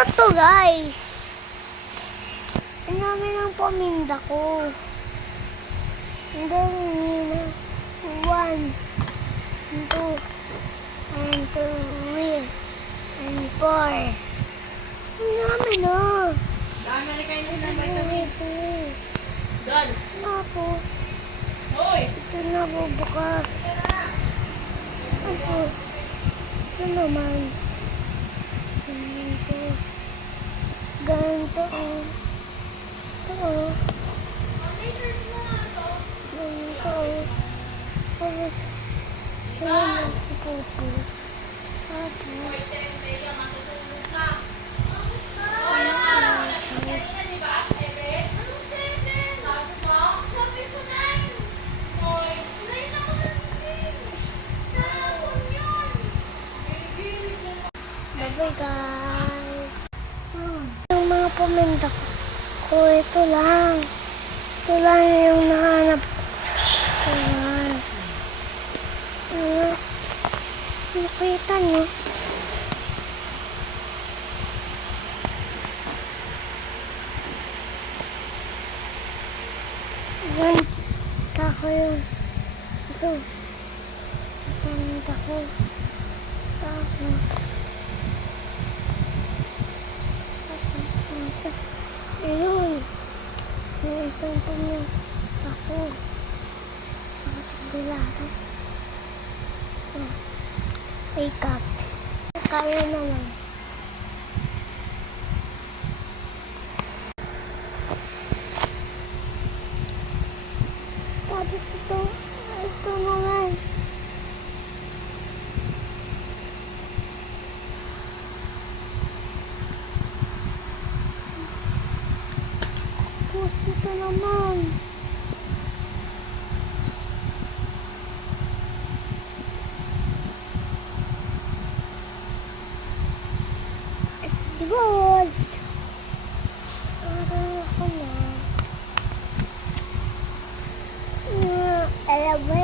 Ano to, guys? Ang dami ng paminda ko. And then, 1, 2, and 3, and 4. Ang dami na. Dami na kayo ng vitamins. Don. Ako. Hoy! Ito na bubukas. Ako. Ito naman. Ganito. Ganito. Ito. Ganito. Tapos. Ayan ang sipupus. Tapos. Bye guys. Yung mga paminda ko, ito lang. Ito lang yung nahanap ko. Nakita nyo? Yan. Tako yun. Ito. Paminda ko. Tako. Ayun. Ito po niya. Ako. Sa katigulado. Ay, cut. Kaya naman. Tapos ito. Ito naman. Tapos ito naman. SD Gold. Parang ako na. Alam mo